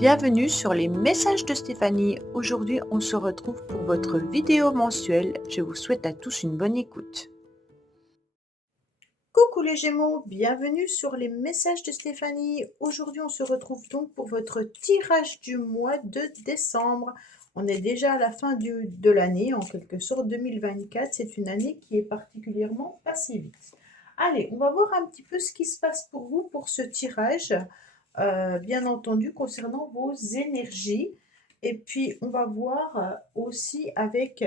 Bienvenue sur les messages de Stéphanie. Aujourd'hui, on se retrouve pour votre vidéo mensuelle. Je vous souhaite à tous une bonne écoute. Coucou les Gémeaux, bienvenue sur les messages de Stéphanie. Aujourd'hui, on se retrouve donc pour votre tirage du mois de décembre. On est déjà à la fin de l'année, en quelque sorte 2024. C'est une année qui est particulièrement passée vite. Allez, on va voir un petit peu ce qui se passe pour vous pour ce tirage. Bien entendu, concernant vos énergies. Et puis, on va voir aussi avec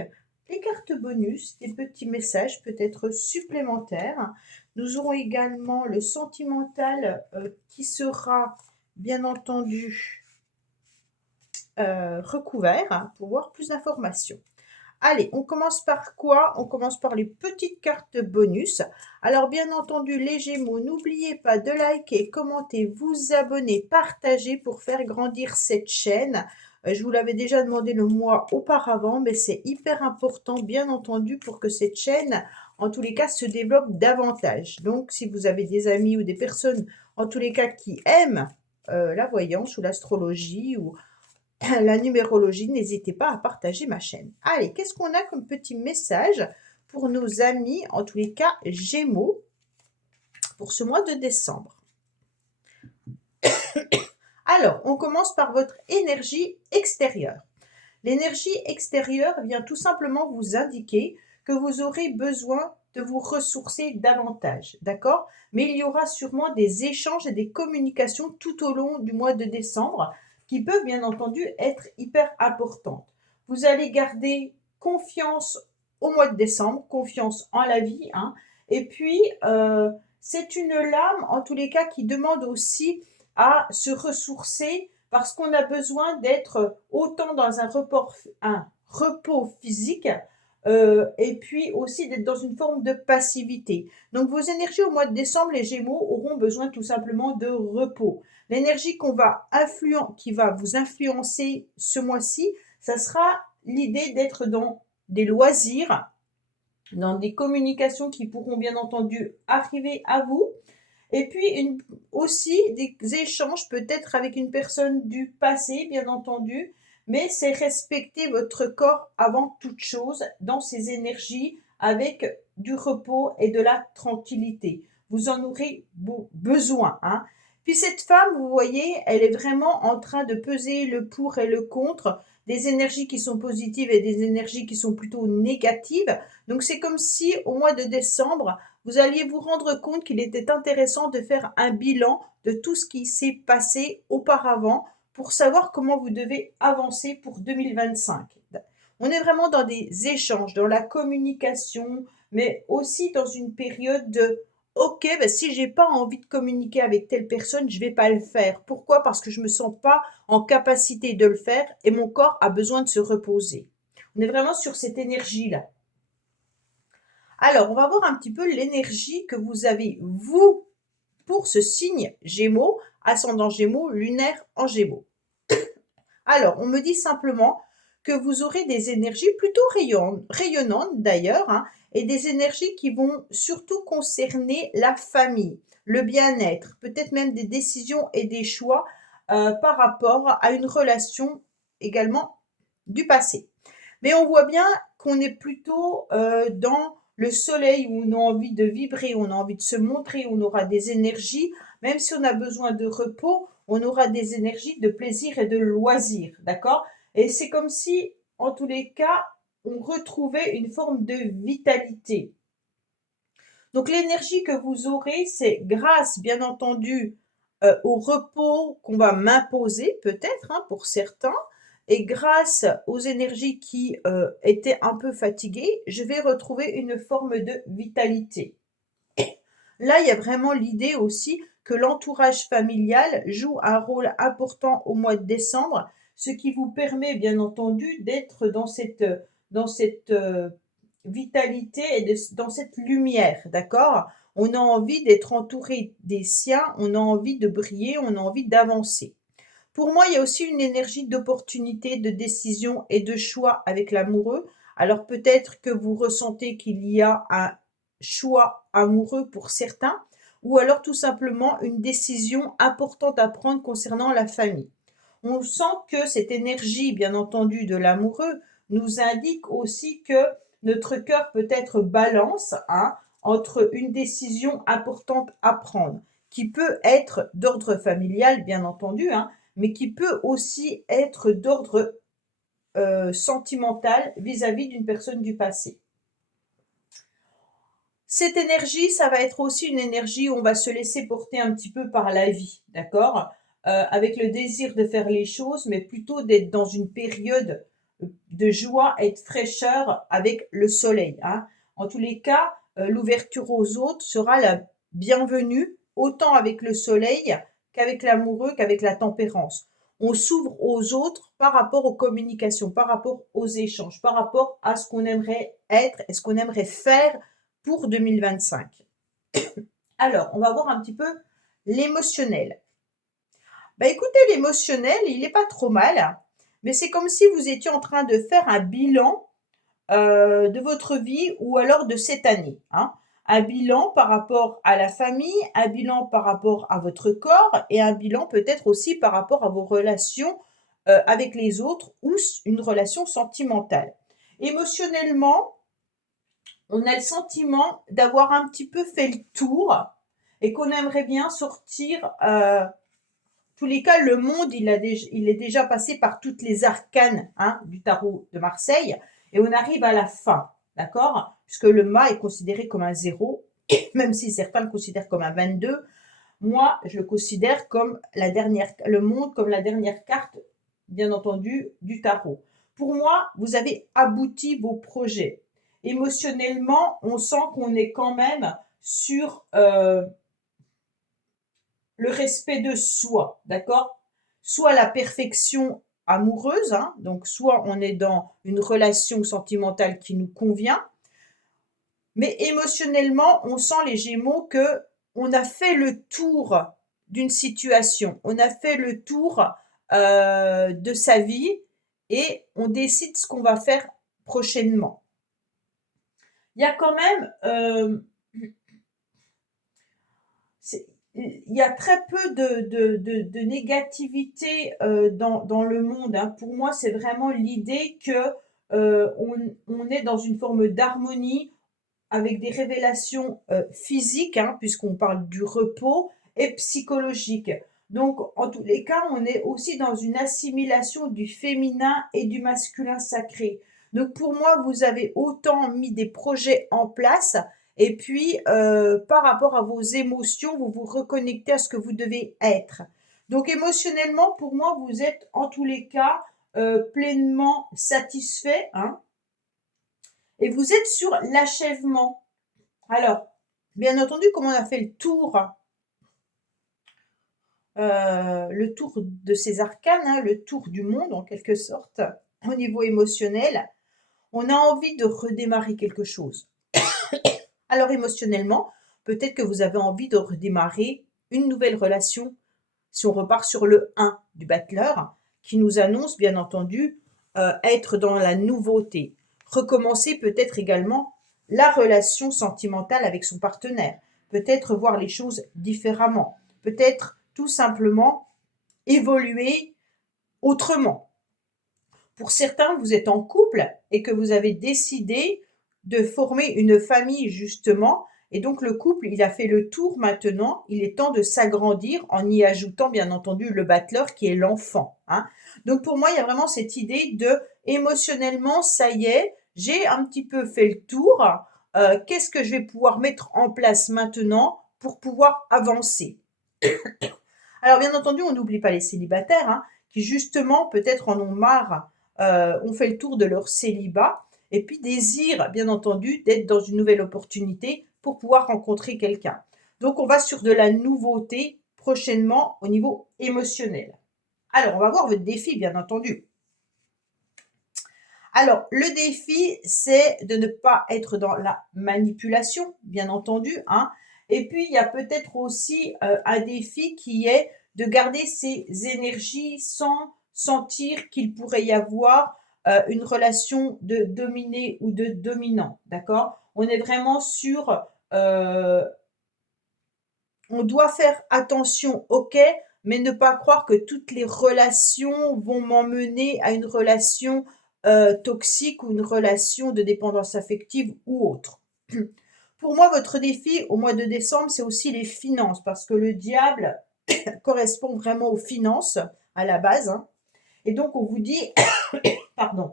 les cartes bonus, des petits messages peut-être supplémentaires. Nous aurons également le sentimental qui sera, bien entendu, recouvert pour voir plus d'informations. Allez, on commence par quoi? On commence par les petites cartes bonus. Alors, bien entendu, les Gémeaux, n'oubliez pas de liker, commenter, vous abonner, partager pour faire grandir cette chaîne. Je vous l'avais déjà demandé le mois auparavant, mais c'est hyper important, bien entendu, pour que cette chaîne, en tous les cas, se développe davantage. Donc, si vous avez des amis ou des personnes, en tous les cas, qui aiment la voyance ou l'astrologie ou la numérologie, n'hésitez pas à partager ma chaîne. Allez, qu'est-ce qu'on a comme petit message pour nos amis, en tous les cas Gémeaux, pour ce mois de décembre? Alors, on commence par votre énergie extérieure. L'énergie extérieure vient tout simplement vous indiquer que vous aurez besoin de vous ressourcer davantage, d'accord? Mais il y aura sûrement des échanges et des communications tout au long du mois de décembre qui peuvent bien entendu être hyper importantes. Vous allez garder confiance au mois de décembre, confiance en la vie, hein. Et puis, c'est une lame, en tous les cas, qui demande aussi à se ressourcer parce qu'on a besoin d'être autant dans un repos physique et puis aussi d'être dans une forme de passivité. Donc vos énergies au mois de décembre, les Gémeaux auront besoin tout simplement de repos. L'énergie qui va vous influencer ce mois-ci, ça sera l'idée d'être dans des loisirs, dans des communications qui pourront bien entendu arriver à vous. Et puis aussi des échanges peut-être avec une personne du passé, bien entendu, mais c'est respecter votre corps avant toute chose dans ses énergies avec du repos et de la tranquillité. Vous en aurez besoin, hein. Puis cette femme, vous voyez, elle est vraiment en train de peser le pour et le contre, des énergies qui sont positives et des énergies qui sont plutôt négatives. Donc c'est comme si au mois de décembre, vous alliez vous rendre compte qu'il était intéressant de faire un bilan de tout ce qui s'est passé auparavant pour savoir comment vous devez avancer pour 2025. On est vraiment dans des échanges, dans la communication, mais aussi dans une période de OK, ben si j'ai pas envie de communiquer avec telle personne, je vais pas le faire. Pourquoi? Parce que je me sens pas en capacité de le faire et mon corps a besoin de se reposer. On est vraiment sur cette énergie-là. Alors, on va voir un petit peu l'énergie que vous avez, vous, pour ce signe Gémeaux, ascendant Gémeaux, lunaire en Gémeaux. Alors, on me dit simplement que vous aurez des énergies plutôt rayonnantes d'ailleurs, hein, et des énergies qui vont surtout concerner la famille, le bien-être, peut-être même des décisions et des choix par rapport à une relation également du passé. Mais on voit bien qu'on est plutôt dans le soleil où on a envie de vibrer, on a envie de se montrer, on aura des énergies, même si on a besoin de repos, on aura des énergies de plaisir et de loisir, d'accord? Et c'est comme si, en tous les cas, on retrouvait une forme de vitalité. Donc l'énergie que vous aurez, c'est grâce, bien entendu, au repos qu'on va m'imposer, peut-être, hein, pour certains, et grâce aux énergies qui étaient un peu fatiguées, je vais retrouver une forme de vitalité. Là, il y a vraiment l'idée aussi que l'entourage familial joue un rôle important au mois de décembre, ce qui vous permet, bien entendu, d'être dans cette vitalité et dans cette lumière, d'accord? On a envie d'être entouré des siens, on a envie de briller, on a envie d'avancer. Pour moi, il y a aussi une énergie d'opportunité, de décision et de choix avec l'amoureux. Alors peut-être que vous ressentez qu'il y a un choix amoureux pour certains, ou alors tout simplement une décision importante à prendre concernant la famille. On sent que cette énergie, bien entendu, de l'amoureux nous indique aussi que notre cœur peut être balance, hein, entre une décision importante à prendre, qui peut être d'ordre familial, bien entendu, hein, mais qui peut aussi être d'ordre sentimental vis-à-vis d'une personne du passé. Cette énergie, ça va être aussi une énergie où on va se laisser porter un petit peu par la vie, d'accord? Avec le désir de faire les choses, mais plutôt d'être dans une période de joie et de fraîcheur avec le soleil, hein. En tous les cas, l'ouverture aux autres sera la bienvenue, autant avec le soleil qu'avec l'amoureux, qu'avec la tempérance. On s'ouvre aux autres par rapport aux communications, par rapport aux échanges, par rapport à ce qu'on aimerait être et ce qu'on aimerait faire pour 2025. Alors, on va voir un petit peu l'émotionnel. Bah écoutez, l'émotionnel, il n'est pas trop mal, mais c'est comme si vous étiez en train de faire un bilan de votre vie ou alors de cette année, hein. Un bilan par rapport à la famille, un bilan par rapport à votre corps et un bilan peut-être aussi par rapport à vos relations avec les autres ou une relation sentimentale. Émotionnellement, on a le sentiment d'avoir un petit peu fait le tour et qu'on aimerait bien sortir. Tous les cas, le monde, il est déjà passé par toutes les arcanes, hein, du tarot de Marseille et on arrive à la fin, d'accord? Puisque le mât est considéré comme un 0, même si certains le considèrent comme un 22. Moi, je le considère comme le monde comme la dernière carte, bien entendu, du tarot. Pour moi, vous avez abouti vos projets. Émotionnellement, on sent qu'on est quand même sur le respect de soi, d'accord? Soit la perfection amoureuse, hein, donc soit on est dans une relation sentimentale qui nous convient, mais émotionnellement, on sent les Gémeaux que on a fait le tour d'une situation, on a fait le tour de sa vie et on décide ce qu'on va faire prochainement. Il y a quand même, il y a très peu de négativité dans le monde, hein. Pour moi, c'est vraiment l'idée que on est dans une forme d'harmonie avec des révélations physiques, hein, puisqu'on parle du repos, et psychologiques. Donc, en tous les cas, on est aussi dans une assimilation du féminin et du masculin sacré. Donc, pour moi, vous avez autant mis des projets en place, et puis, par rapport à vos émotions, vous vous reconnectez à ce que vous devez être. Donc, émotionnellement, pour moi, vous êtes en tous les cas pleinement satisfait, hein, et vous êtes sur l'achèvement. Alors, bien entendu, comme on a fait le tour de ces arcanes, hein, le tour du monde en quelque sorte, au niveau émotionnel, on a envie de redémarrer quelque chose. Alors émotionnellement, peut-être que vous avez envie de redémarrer une nouvelle relation, si on repart sur le 1 du battleur, qui nous annonce bien entendu être dans la nouveauté. Recommencer peut-être également la relation sentimentale avec son partenaire, peut-être voir les choses différemment, peut-être tout simplement évoluer autrement. Pour certains, vous êtes en couple et que vous avez décidé de former une famille justement, et donc le couple, il a fait le tour maintenant, il est temps de s'agrandir en y ajoutant bien entendu le battleur qui est l'enfant, hein. Donc pour moi, il y a vraiment cette idée de émotionnellement, ça y est, j'ai un petit peu fait le tour, qu'est-ce que je vais pouvoir mettre en place maintenant pour pouvoir avancer? Alors bien entendu, on n'oublie pas les célibataires, hein, qui justement peut-être en ont marre, ont fait le tour de leur célibat et puis désirent bien entendu d'être dans une nouvelle opportunité pour pouvoir rencontrer quelqu'un. Donc on va sur de la nouveauté prochainement au niveau émotionnel. Alors on va voir votre défi bien entendu. Alors le défi, c'est de ne pas être dans la manipulation, bien entendu, hein. Et puis il y a peut-être aussi un défi qui est de garder ses énergies sans sentir qu'il pourrait y avoir une relation de dominé ou de dominant, d'accord? On est vraiment sur on doit faire attention, ok, mais ne pas croire que toutes les relations vont m'emmener à une relation toxique ou une relation de dépendance affective ou autre. Pour moi, votre défi au mois de décembre, c'est aussi les finances, parce que le diable correspond vraiment aux finances à la base, hein. Et donc, on vous dit, pardon,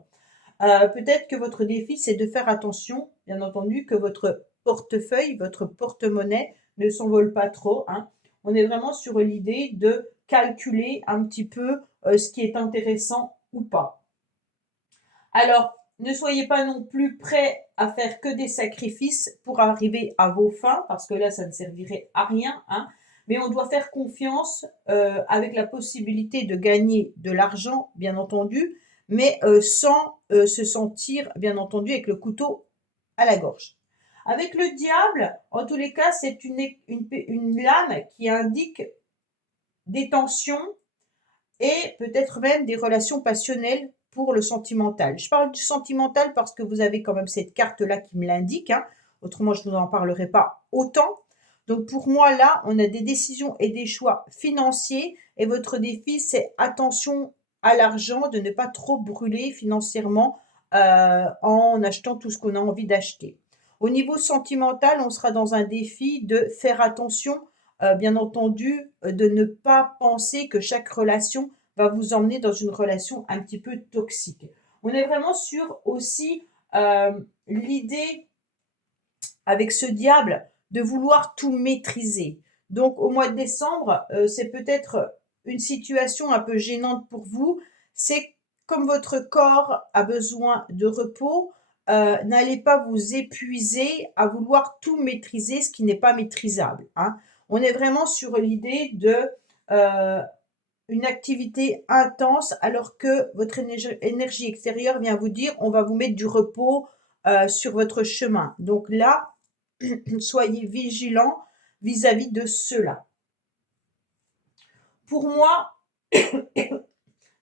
peut-être que votre défi, c'est de faire attention, bien entendu, que votre portefeuille, votre porte-monnaie ne s'envole pas trop, hein. On est vraiment sur l'idée de calculer un petit peu ce qui est intéressant ou pas. Alors, ne soyez pas non plus prêts à faire que des sacrifices pour arriver à vos fins, parce que là, ça ne servirait à rien, hein. Mais on doit faire confiance avec la possibilité de gagner de l'argent, bien entendu, mais sans se sentir, bien entendu, avec le couteau à la gorge. Avec le diable, en tous les cas, c'est une lame qui indique des tensions et peut-être même des relations passionnelles pour le sentimental. Je parle du sentimental parce que vous avez quand même cette carte-là qui me l'indique, hein. Autrement, je ne vous en parlerai pas autant. Donc pour moi, là, on a des décisions et des choix financiers et votre défi, c'est attention à l'argent, de ne pas trop brûler financièrement en achetant tout ce qu'on a envie d'acheter. Au niveau sentimental, on sera dans un défi de faire attention, bien entendu, de ne pas penser que chaque relation va vous emmener dans une relation un petit peu toxique. On est vraiment sur aussi l'idée avec ce diable de vouloir tout maîtriser. Donc au mois de décembre, c'est peut-être une situation un peu gênante pour vous. C'est comme votre corps a besoin de repos, n'allez pas vous épuiser à vouloir tout maîtriser, ce qui n'est pas maîtrisable, hein. On est vraiment sur l'idée de euh, une activité intense alors que votre énergie extérieure vient vous dire on va vous mettre du repos sur votre chemin. Donc là, soyez vigilants vis-à-vis de cela. Pour moi, il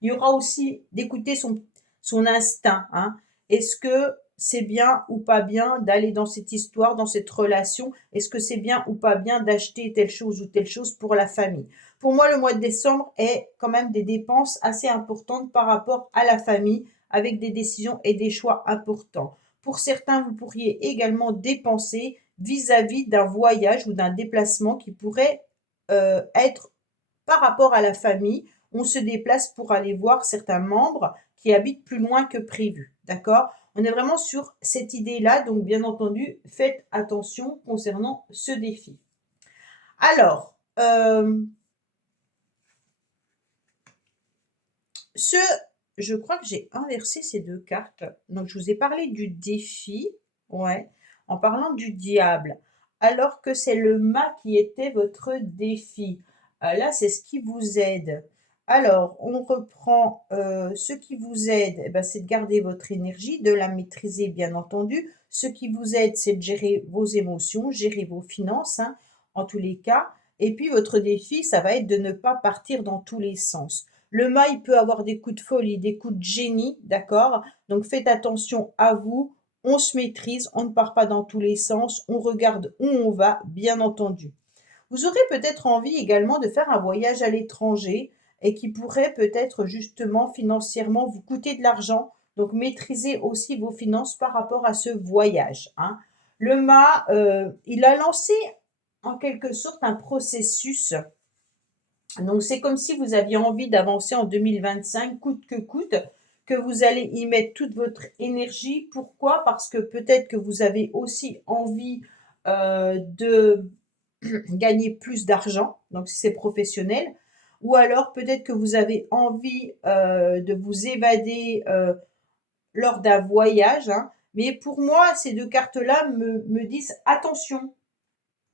y aura aussi d'écouter son instinct, hein. Est-ce que c'est bien ou pas bien d'aller dans cette histoire, dans cette relation? Est-ce que c'est bien ou pas bien d'acheter telle chose ou telle chose pour la famille? Pour moi, le mois de décembre est quand même des dépenses assez importantes par rapport à la famille, avec des décisions et des choix importants. Pour certains, vous pourriez également dépenser vis-à-vis d'un voyage ou d'un déplacement qui pourrait être par rapport à la famille. On se déplace pour aller voir certains membres qui habitent plus loin que prévu. D'accord? On est vraiment sur cette idée-là. Donc, bien entendu, faites attention concernant ce défi. Alors, ce, je crois que j'ai inversé ces deux cartes. Donc, je vous ai parlé du défi, ouais, en parlant du diable, alors que c'est le mât qui était votre défi. Là, c'est ce qui vous aide. Alors, on reprend ce qui vous aide, eh ben, c'est de garder votre énergie, de la maîtriser, bien entendu. Ce qui vous aide, c'est de gérer vos émotions, gérer vos finances, hein, en tous les cas. Et puis, votre défi, ça va être de ne pas partir dans tous les sens. Le mât, il peut avoir des coups de folie, des coups de génie, d'accord? Donc faites attention à vous, on se maîtrise, on ne part pas dans tous les sens, on regarde où on va, bien entendu. Vous aurez peut-être envie également de faire un voyage à l'étranger et qui pourrait peut-être justement financièrement vous coûter de l'argent. Donc maîtrisez aussi vos finances par rapport à ce voyage, hein. Le mât, il a lancé en quelque sorte un processus. Donc, c'est comme si vous aviez envie d'avancer en 2025, coûte que coûte, que vous allez y mettre toute votre énergie. Pourquoi? Parce que peut-être que vous avez aussi envie de gagner plus d'argent, donc si c'est professionnel, ou alors peut-être que vous avez envie de vous évader lors d'un voyage, hein. Mais pour moi, ces deux cartes-là me disent attention,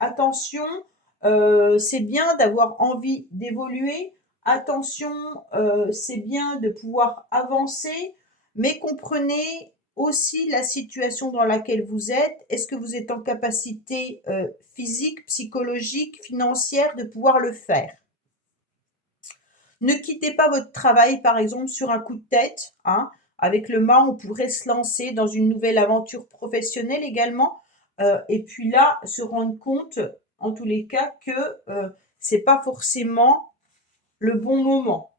attention, c'est bien d'avoir envie d'évoluer. Attention, c'est bien de pouvoir avancer, mais comprenez aussi la situation dans laquelle vous êtes. Est-ce que vous êtes en capacité physique, psychologique, financière de pouvoir le faire? Ne quittez pas votre travail, par exemple, sur un coup de tête, hein. Avec le mât, on pourrait se lancer dans une nouvelle aventure professionnelle également. Et puis là, se rendre compte, en tous les cas, que c'est pas forcément le bon moment.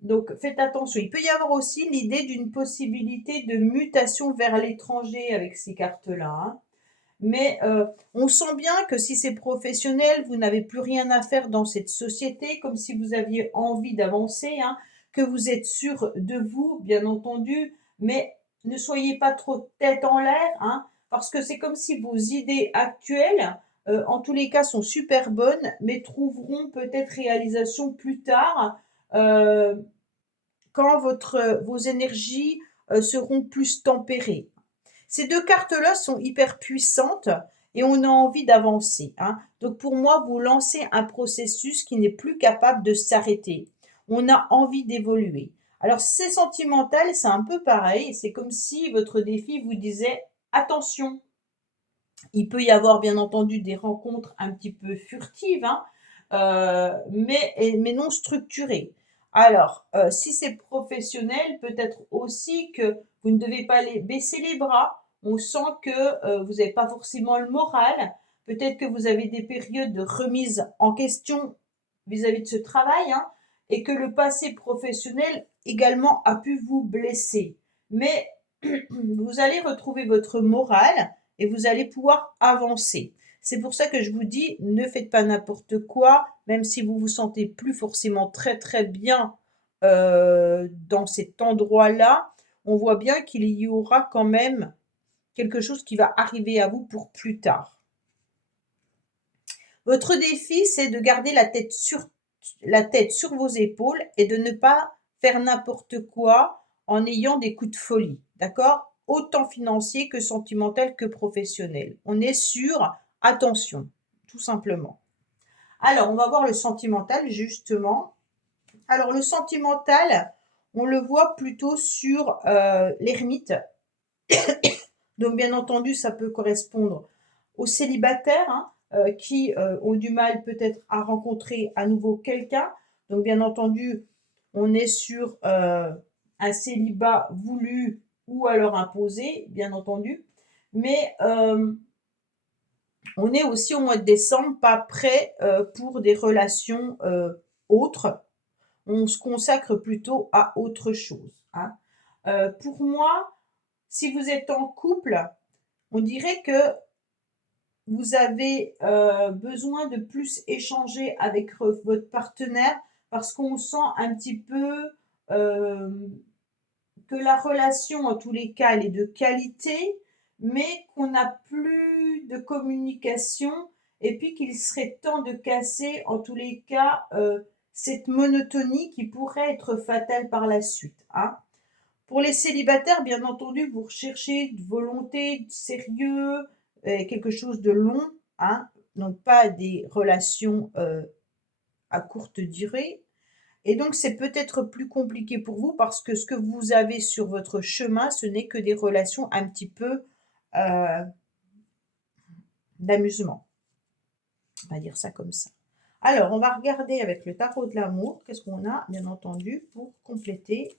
Donc faites attention. Il peut y avoir aussi l'idée d'une possibilité de mutation vers l'étranger avec ces cartes-là, hein. Mais on sent bien que si c'est professionnel, vous n'avez plus rien à faire dans cette société, comme si vous aviez envie d'avancer, hein, que vous êtes sûr de vous, bien entendu, mais ne soyez pas trop tête en l'air, hein, parce que c'est comme si vos idées actuelles, en tous les cas, sont super bonnes, mais trouveront peut-être réalisation plus tard, euh, quand vos énergies seront plus tempérées. Ces deux cartes-là sont hyper puissantes et on a envie d'avancer, hein. Donc pour moi, vous lancez un processus qui n'est plus capable de s'arrêter. On a envie d'évoluer. Alors c'est sentimental, c'est un peu pareil. C'est comme si votre défi vous disait attention. Il peut y avoir bien entendu des rencontres un petit peu furtives, hein, mais non structurées. Alors, si c'est professionnel, peut-être aussi que vous ne devez pas baisser les bras. On sent que vous n'avez pas forcément le moral. Peut-être que vous avez des périodes de remise en question vis-à-vis de ce travail, hein, et que le passé professionnel également a pu vous blesser. Mais vous allez retrouver votre morale et vous allez pouvoir avancer. C'est pour ça que je vous dis, ne faites pas n'importe quoi, même si vous vous sentez plus forcément très très bien dans cet endroit-là. On voit bien qu'il y aura quand même quelque chose qui va arriver à vous pour plus tard. Votre défi, c'est de garder la tête sur vos épaules et de ne pas faire n'importe quoi en ayant des coups de folie, d'accord? Autant financier que sentimental que professionnel. On est sur attention, tout simplement. Alors, on va voir le sentimental, justement. Alors, le sentimental, on le voit plutôt sur l'ermite. Donc, bien entendu, ça peut correspondre aux célibataires, hein, qui ont du mal peut-être à rencontrer à nouveau quelqu'un. Donc, bien entendu, on est sur un célibat voulu ou alors imposé, bien entendu. Mais on est aussi au mois de décembre, pas prêt pour des relations autres. On se consacre plutôt à autre chose, hein. Pour moi, si vous êtes en couple, on dirait que vous avez besoin de plus échanger avec votre partenaire parce qu'on sent un petit peu que la relation, en tous les cas, elle est de qualité, mais qu'on n'a plus de communication et puis qu'il serait temps de casser, en tous les cas, cette monotonie qui pourrait être fatale par la suite, hein. Pour les célibataires, bien entendu, vous recherchez de volonté, de sérieux, quelque chose de long, hein, donc pas des relations à courte durée. Et donc, c'est peut-être plus compliqué pour vous parce que ce que vous avez sur votre chemin, ce n'est que des relations un petit peu euh, d'amusement. On va dire ça comme ça. Alors, on va regarder avec le tarot de l'amour, qu'est-ce qu'on a, bien entendu, pour compléter.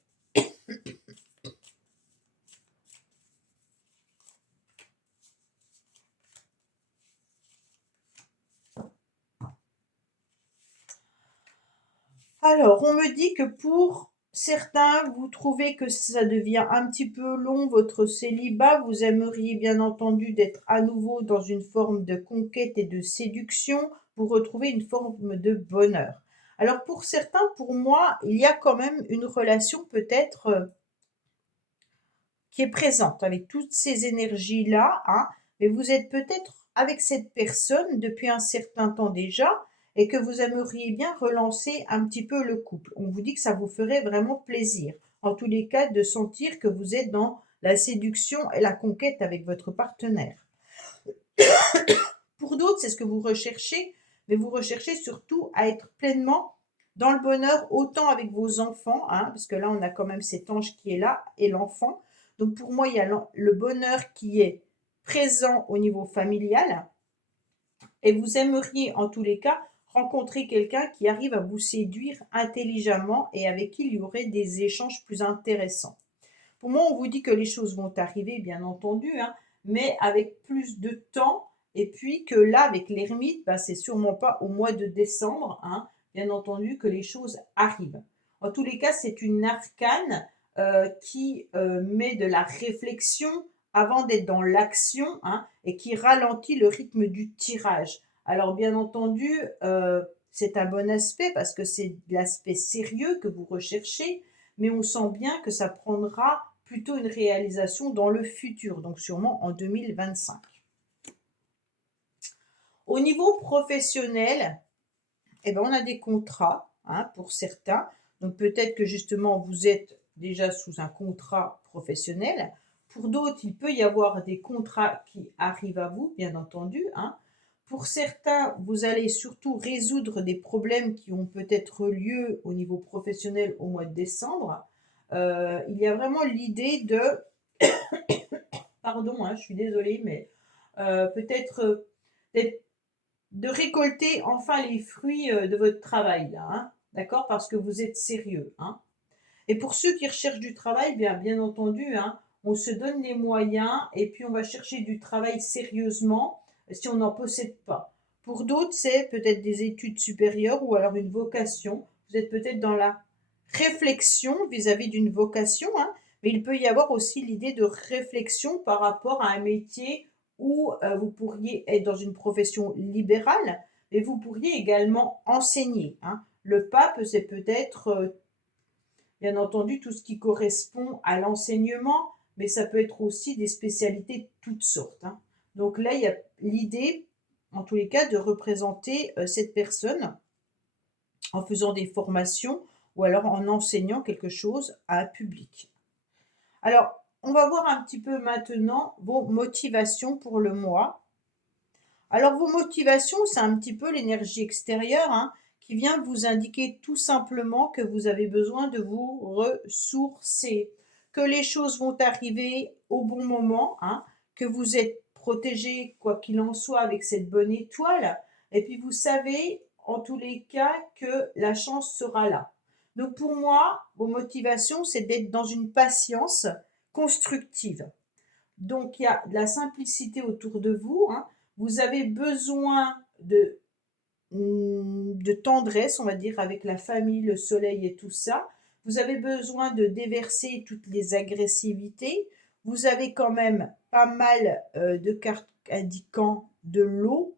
Alors, on me dit que pour certains, vous trouvez que ça devient un petit peu long, votre célibat. Vous aimeriez bien entendu d'être à nouveau dans une forme de conquête et de séduction pour retrouver une forme de bonheur. Alors, pour certains, pour moi, il y a quand même une relation peut-être qui est présente avec toutes ces énergies-là, hein, mais vous êtes peut-être avec cette personne depuis un certain temps déjà et que vous aimeriez bien relancer un petit peu le couple. On vous dit que ça vous ferait vraiment plaisir, en tous les cas, de sentir que vous êtes dans la séduction et la conquête avec votre partenaire. Pour d'autres, c'est ce que vous recherchez, mais vous recherchez surtout à être pleinement dans le bonheur, autant avec vos enfants, hein, parce que là, on a quand même cet ange qui est là, et l'enfant. Donc pour moi, il y a le bonheur qui est présent au niveau familial, et vous aimeriez en tous les cas rencontrer quelqu'un qui arrive à vous séduire intelligemment et avec qui il y aurait des échanges plus intéressants. Pour moi, on vous dit que les choses vont arriver, bien entendu, hein, mais avec plus de temps. Et puis que là, avec l'ermite, bah, c'est sûrement pas au mois de décembre, hein, bien entendu, que les choses arrivent. En tous les cas, c'est une arcane qui met de la réflexion avant d'être dans l'action, hein, et qui ralentit le rythme du tirage. Alors bien entendu, c'est un bon aspect parce que c'est l'aspect sérieux que vous recherchez, mais on sent bien que ça prendra plutôt une réalisation dans le futur, donc sûrement en 2025. Au niveau professionnel, eh ben, on a des contrats, hein, pour certains. Donc peut-être que justement vous êtes déjà sous un contrat professionnel. Pour d'autres, il peut y avoir des contrats qui arrivent à vous, bien entendu, hein. Pour certains, vous allez surtout résoudre des problèmes qui ont peut-être lieu au niveau professionnel au mois de décembre. Il y a vraiment l'idée de, pardon, hein, je suis désolée, mais peut-être de récolter enfin les fruits de votre travail, là, hein, d'accord? Parce que vous êtes sérieux, hein. Et pour ceux qui recherchent du travail, bien entendu, hein, on se donne les moyens et puis on va chercher du travail sérieusement si on n'en possède pas. Pour d'autres, c'est peut-être des études supérieures ou alors une vocation. Vous êtes peut-être dans la réflexion vis-à-vis d'une vocation, hein, mais il peut y avoir aussi l'idée de réflexion par rapport à un métier où vous pourriez être dans une profession libérale, mais vous pourriez également enseigner, hein. Le pape, c'est peut-être bien entendu tout ce qui correspond à l'enseignement, mais ça peut être aussi des spécialités de toutes sortes, hein. Donc là, il y a l'idée, en tous les cas, de représenter cette personne en faisant des formations ou alors en enseignant quelque chose à un public. Alors, on va voir un petit peu maintenant vos motivations pour le mois. Alors, vos motivations, c'est un petit peu l'énergie extérieure, hein, qui vient vous indiquer tout simplement que vous avez besoin de vous ressourcer, que les choses vont arriver au bon moment, hein, que vous êtes protégé, quoi qu'il en soit, avec cette bonne étoile. Et puis, vous savez, en tous les cas, que la chance sera là. Donc, pour moi, vos motivations, c'est d'être dans une patience constructive. Donc, il y a de la simplicité autour de vous, hein. Vous avez besoin de tendresse, on va dire, avec la famille, le soleil et tout ça. Vous avez besoin de déverser toutes les agressivités. Vous avez quand même pas mal de cartes indiquant de l'eau.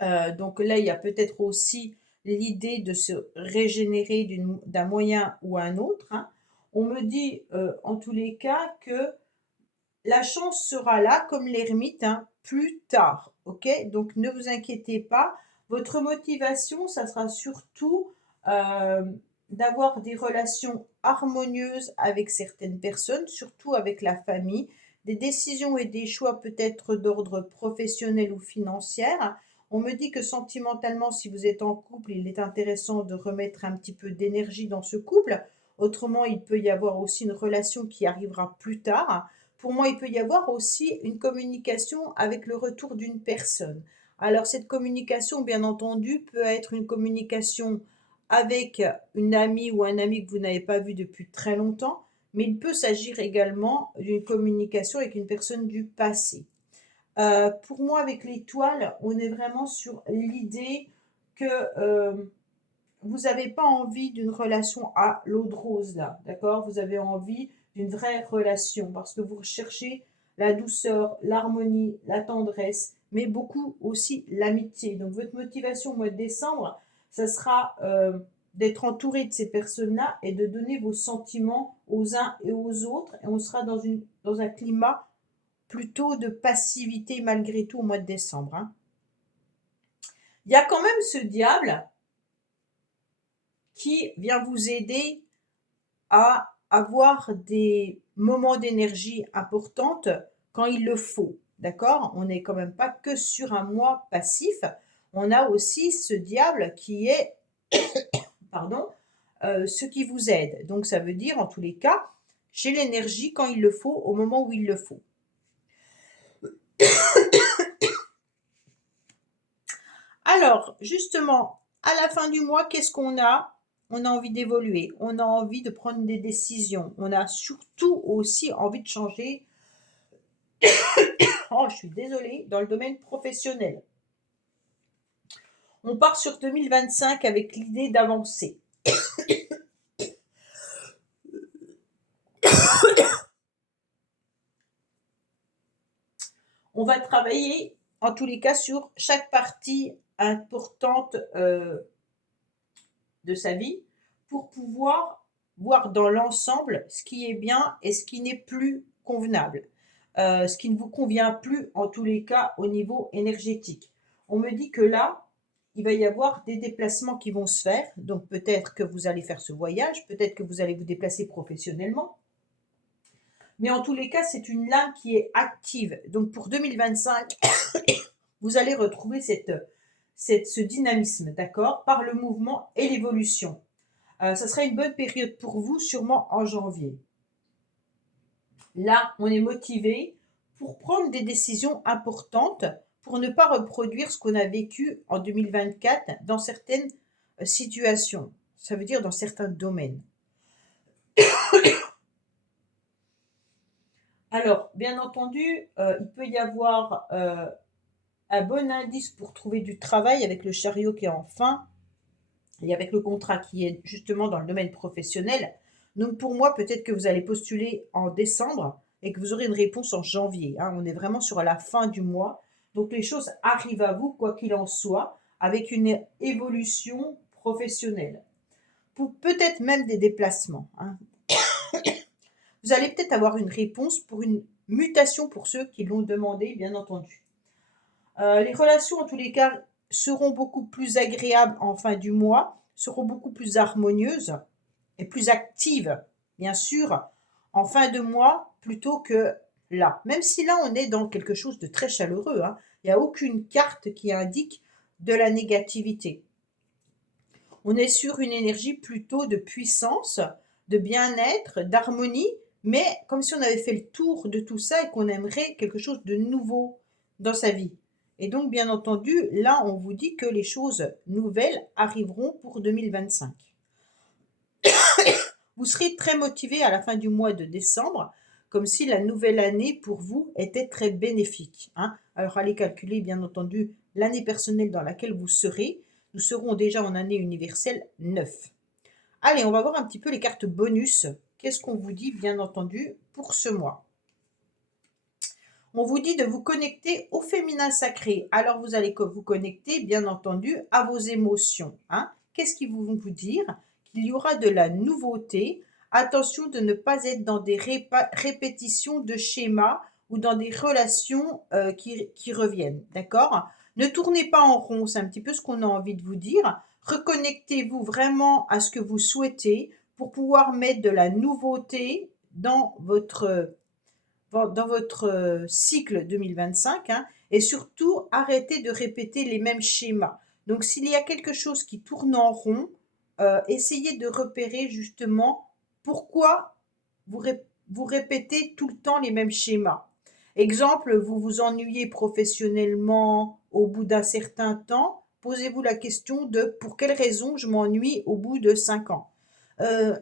Donc là, il y a peut-être aussi l'idée de se régénérer d'un moyen ou un autre, hein. On me dit en tous les cas que la chance sera là comme l'ermite, hein, plus tard, ok? Donc ne vous inquiétez pas. Votre motivation, ça sera surtout euh, d'avoir des relations harmonieuses avec certaines personnes, surtout avec la famille, des décisions et des choix peut-être d'ordre professionnel ou financier. On me dit que sentimentalement, si vous êtes en couple, il est intéressant de remettre un petit peu d'énergie dans ce couple. Autrement, il peut y avoir aussi une relation qui arrivera plus tard. Pour moi, il peut y avoir aussi une communication avec le retour d'une personne. Alors, cette communication, bien entendu, peut être une communication avec une amie ou un ami que vous n'avez pas vu depuis très longtemps, mais il peut s'agir également d'une communication avec une personne du passé. Pour moi, avec l'étoile, on est vraiment sur l'idée que vous n'avez pas envie d'une relation à l'eau de rose là, d'accord? Vous avez envie d'une vraie relation parce que vous recherchez la douceur, l'harmonie, la tendresse, mais beaucoup aussi l'amitié. Donc votre motivation au mois de décembre, ça sera d'être entouré de ces personnes-là et de donner vos sentiments aux uns et aux autres. Et on sera dans un climat plutôt de passivité malgré tout au mois de décembre, hein. Il y a quand même ce diable qui vient vous aider à avoir des moments d'énergie importantes quand il le faut. D'accord? On n'est quand même pas que sur un mois passif. On a aussi ce diable qui est, pardon, ce qui vous aide. Donc ça veut dire, en tous les cas, j'ai l'énergie quand il le faut, au moment où il le faut. Alors, justement, à la fin du mois, qu'est-ce qu'on a? On a envie d'évoluer, on a envie de prendre des décisions, on a surtout aussi envie de changer. Oh, je suis désolée, dans le domaine professionnel. On part sur 2025 avec l'idée d'avancer. On va travailler en tous les cas sur chaque partie importante de sa vie pour pouvoir voir dans l'ensemble ce qui est bien et ce qui n'est plus convenable, ce qui ne vous convient plus en tous les cas au niveau énergétique. On me dit que là, il va y avoir des déplacements qui vont se faire, donc peut-être que vous allez faire ce voyage, peut-être que vous allez vous déplacer professionnellement, mais en tous les cas, c'est une lame qui est active. Donc pour 2025, vous allez retrouver ce dynamisme, d'accord, par le mouvement et l'évolution. Ça sera une bonne période pour vous, sûrement en janvier. Là, on est motivé pour prendre des décisions importantes, pour ne pas reproduire ce qu'on a vécu en 2024 dans certaines situations. Ça veut dire dans certains domaines. Alors, bien entendu, il peut y avoir un bon indice pour trouver du travail avec le chariot qui est en fin et avec le contrat qui est justement dans le domaine professionnel. Donc pour moi, peut-être que vous allez postuler en décembre et que vous aurez une réponse en janvier, hein. On est vraiment sur la fin du mois. Donc les choses arrivent à vous, quoi qu'il en soit, avec une évolution professionnelle. Peut-être même des déplacements, hein. Vous allez peut-être avoir une réponse pour une mutation pour ceux qui l'ont demandé, bien entendu. Les relations, en tous les cas, seront beaucoup plus agréables en fin du mois, seront beaucoup plus harmonieuses et plus actives, bien sûr, en fin de mois plutôt que là. Même si là, on est dans quelque chose de très chaleureux, hein. Il n'y a aucune carte qui indique de la négativité. On est sur une énergie plutôt de puissance, de bien-être, d'harmonie, mais comme si on avait fait le tour de tout ça et qu'on aimerait quelque chose de nouveau dans sa vie. Et donc, bien entendu, là, on vous dit que les choses nouvelles arriveront pour 2025. Vous serez très motivé à la fin du mois de décembre, comme si la nouvelle année pour vous était très bénéfique, hein. Alors, allez calculer, bien entendu, l'année personnelle dans laquelle vous serez. Nous serons déjà en année universelle 9. Allez, on va voir un petit peu les cartes bonus. Qu'est-ce qu'on vous dit, bien entendu, pour ce mois? On vous dit de vous connecter au féminin sacré. Alors, vous allez vous connecter, bien entendu, à vos émotions, hein. Qu'est-ce qu'ils vont vous dire? Qu'il y aura de la nouveauté. Attention de ne pas être dans des répétitions de schémas ou dans des relations qui reviennent, d'accord? Ne tournez pas en rond, c'est un petit peu ce qu'on a envie de vous dire. Reconnectez-vous vraiment à ce que vous souhaitez pour pouvoir mettre de la nouveauté dans votre cycle 2025, hein, et surtout arrêtez de répéter les mêmes schémas. Donc s'il y a quelque chose qui tourne en rond, essayez de repérer justement pourquoi vous répétez tout le temps les mêmes schémas. Exemple, vous vous ennuyez professionnellement au bout d'un certain temps, posez-vous la question de pour quelle raison je m'ennuie au bout de 5 ans. Un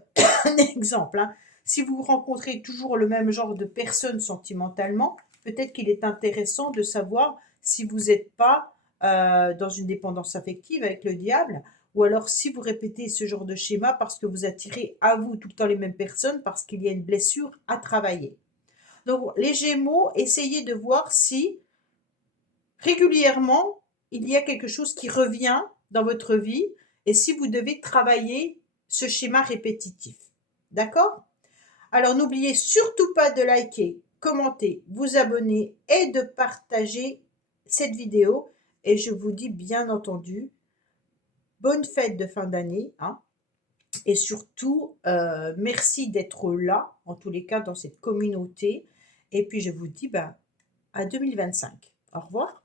exemple, hein. Si vous rencontrez toujours le même genre de personnes sentimentalement, peut-être qu'il est intéressant de savoir si vous n'êtes pas dans une dépendance affective avec le diable, ou alors si vous répétez ce genre de schéma parce que vous attirez à vous tout le temps les mêmes personnes, parce qu'il y a une blessure à travailler. Donc les Gémeaux, essayez de voir si régulièrement il y a quelque chose qui revient dans votre vie et si vous devez travailler ce schéma répétitif. D'accord? Alors n'oubliez surtout pas de liker, commenter, vous abonner et de partager cette vidéo. Et je vous dis bien entendu, bonne fête de fin d'année, hein. Et surtout, merci d'être là, en tous les cas dans cette communauté. Et puis je vous dis à 2025. Au revoir.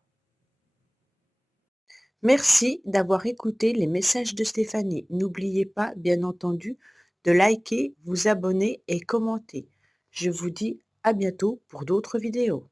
Merci d'avoir écouté les messages de Stéphanie. N'oubliez pas, bien entendu, de liker, vous abonner et commenter. Je vous dis à bientôt pour d'autres vidéos.